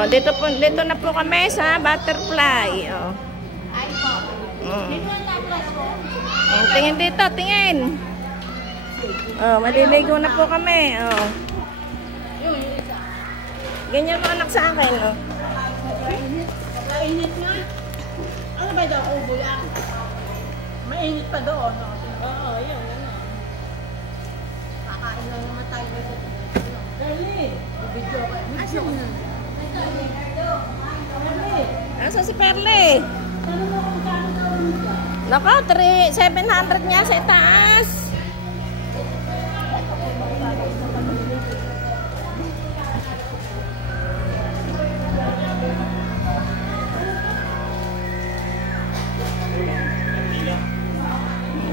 Oh, dito na po kami sa butterfly. Oh. Tingin dito, tingin. Oh, maliligo na po kami. Oh. Ganyan mo anak sa akin, oh. Mainit nga. Ano ba daw, ubo yan? Mainit pa doon. Oo, yun. Kakain lang naman tayo. Darlene, video ka. Asan na? Asa si Perle? Ano mo kung kano daw nito? Nako, 700 niya sa itaas.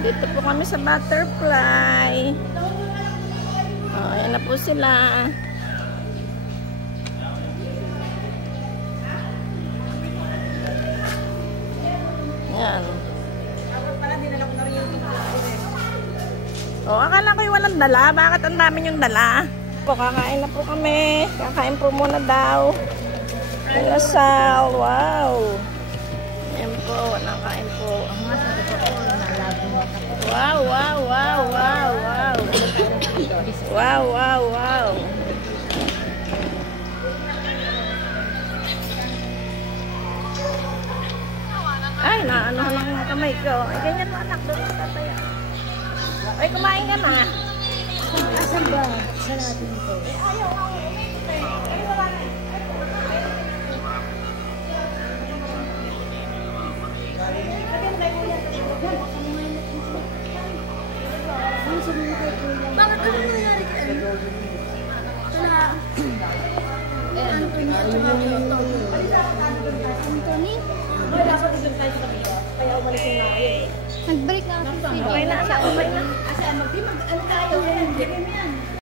Dito po kami sa butterfly. Oh, ayan na po sila. Ayan. Oh, akala ko yung walang dala. Bakit ang dami yung dala? Po, kakain na po kami. Kakain po muna daw. Inasal. Wow. Ayan po, nakain po. Wow, wow, wow, wow, wow. Wow, wow, wow. Ay, naano ko ng kamay ko. Ay, ganyan mo anak, doon tataya. Ay, kumain ka na. Asan ba? Sa natin ito. Ayaw ako. Ay, wala na. Bakit ano nangyari ka? Wala. Anthony at saka Anthony? Kaya umalisin na kayo. Nagbalik na ako sa Okay na anak, okay na. Ano tayo? Hindi yan.